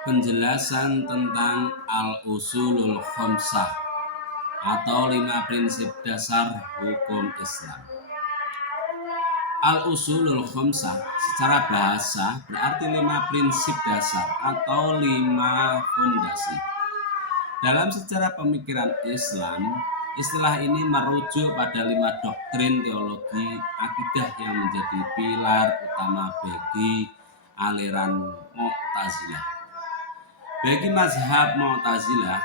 Penjelasan tentang Al-Usulul Khamsah atau 5 prinsip dasar hukum Islam. Al-Usulul Khamsah secara bahasa berarti 5 prinsip dasar atau 5 fondasi. Dalam sejarah pemikiran Islam, istilah ini merujuk pada 5 doktrin teologi akidah yang menjadi pilar utama bagi aliran Mu'tazilah. Bagi mazhab Mu'tazilah,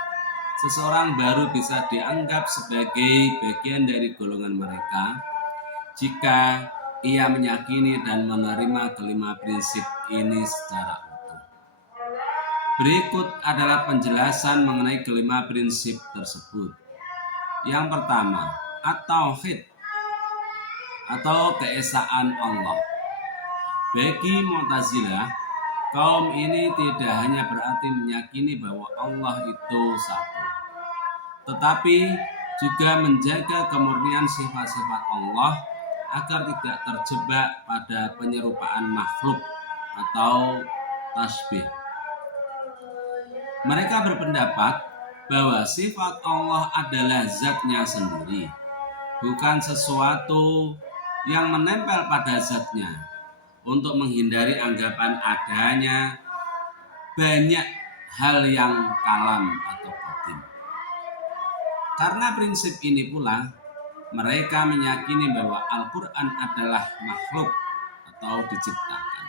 seseorang baru bisa dianggap sebagai bagian dari golongan mereka jika ia meyakini dan menerima kelima prinsip ini secara utuh. Berikut adalah penjelasan mengenai kelima prinsip tersebut. Yang pertama, at-tauhid atau keesaan Allah. Bagi Mu'tazilah, kaum ini tidak hanya berarti meyakini bahwa Allah itu satu, tetapi juga menjaga kemurnian sifat-sifat Allah agar tidak terjebak pada penyerupaan makhluk atau tasbih. Mereka berpendapat bahwa sifat Allah adalah zatnya sendiri, bukan sesuatu yang menempel pada zatnya, untuk menghindari anggapan adanya banyak hal yang kalam atau batin. Karena prinsip ini pula, mereka meyakini bahwa Al-Quran adalah makhluk atau diciptakan,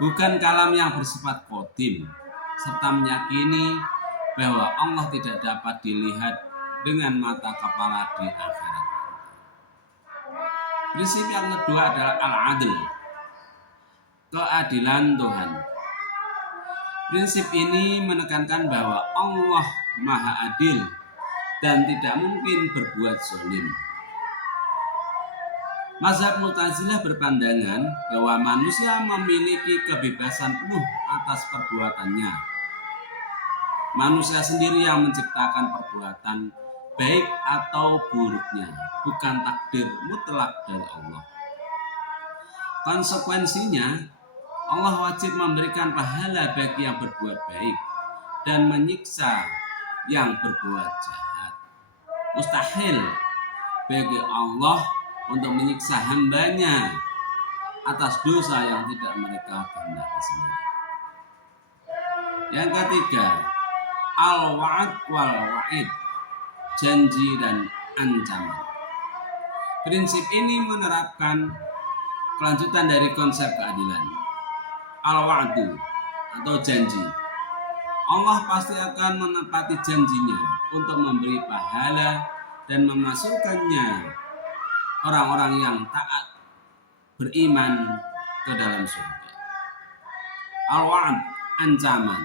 bukan kalam yang bersifat qadim, serta meyakini bahwa Allah tidak dapat dilihat dengan mata kepala di akhirat. Prinsip yang kedua adalah al-adl, keadilan Tuhan. Prinsip ini menekankan bahwa Allah Maha Adil dan tidak mungkin berbuat zalim. Mazhab Mu'tazilah berpandangan bahwa manusia memiliki kebebasan penuh atas perbuatannya. Manusia sendiri yang menciptakan perbuatan baik atau buruknya, bukan takdir mutlak dari Allah. Konsekuensinya, Allah wajib memberikan pahala bagi yang berbuat baik dan menyiksa yang berbuat jahat. Mustahil bagi Allah untuk menyiksa hambanya atas dosa yang tidak mereka kehendaki sendiri. Yang ketiga, al-wa'd wal-wa'id, janji dan ancaman. Prinsip ini menerapkan kelanjutan dari konsep keadilan. Al-wa'du atau janji. Allah pasti akan menepati janjinya untuk memberi pahala dan memasukkannya orang-orang yang taat beriman ke dalam surga. Al-wa'd, ancaman.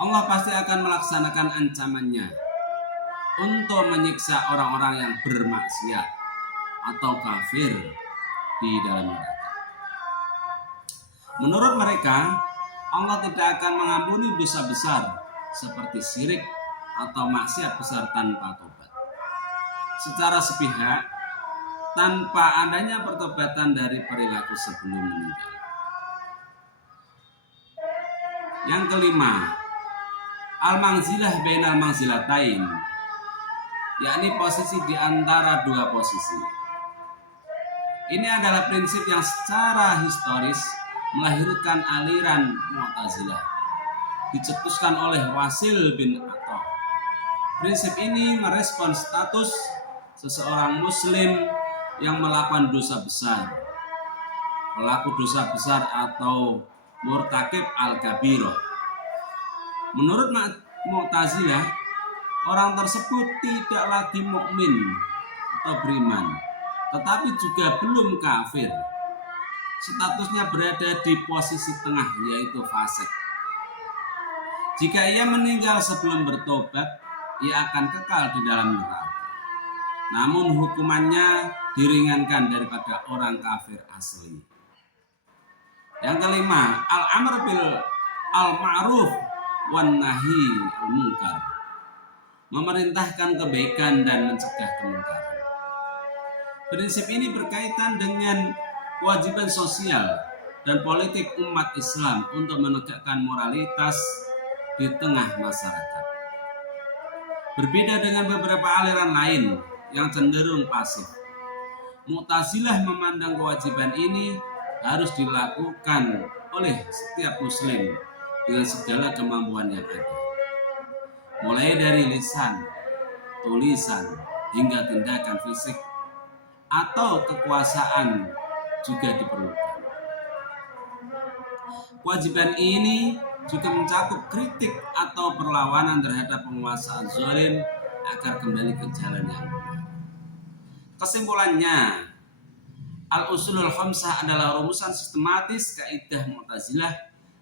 Allah pasti akan melaksanakan ancamannya untuk menyiksa orang-orang yang bermaksiat atau kafir di dalam neraka. Menurut mereka, Allah tidak akan mengampuni dosa besar seperti syirik atau maksiat besar tanpa tobat secara sepihak, tanpa adanya pertobatan dari perilaku sebelum meninggal. Yang kelima, al-manzilah bainal manzilatain, yakni posisi di antara dua posisi. Ini adalah prinsip yang secara historis melahirkan aliran Mu'tazilah, dicetuskan oleh Wasil bin Atha. Prinsip ini merespon status seseorang muslim yang melakukan dosa besar, pelaku dosa besar atau murtakib al-kabirah. Menurut Mu'tazilah, orang tersebut tidak lagi mukmin atau beriman, tetapi juga belum kafir. Statusnya berada di posisi tengah, yaitu fasik. Jika ia meninggal sebelum bertobat, ia akan kekal di dalam neraka. Namun hukumannya diringankan daripada orang kafir asli. Yang kelima, al-amr bil al-ma'ruf wan nahi al-munkar, memerintahkan kebaikan dan mencegah kemungkaran. Prinsip ini berkaitan dengan kewajiban sosial dan politik umat Islam untuk menegakkan moralitas di tengah masyarakat. Berbeda dengan beberapa aliran lain yang cenderung pasif, Mu'tazilah memandang kewajiban ini harus dilakukan oleh setiap muslim dengan segala kemampuan yang ada, mulai dari lisan, tulisan, hingga tindakan fisik atau kekuasaan juga diperlukan. Kewajiban ini juga mencakup kritik atau perlawanan terhadap penguasaan zalim agar kembali ke jalan yang benar. Kesimpulannya, Al-Usulul Khamsah adalah rumusan sistematis kaidah Mu'tazilah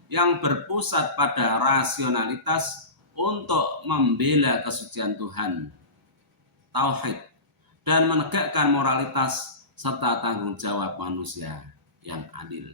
yang berpusat pada rasionalitas untuk membela kesucian Tuhan, tauhid, dan menegakkan moralitas serta tanggung jawab manusia yang adil.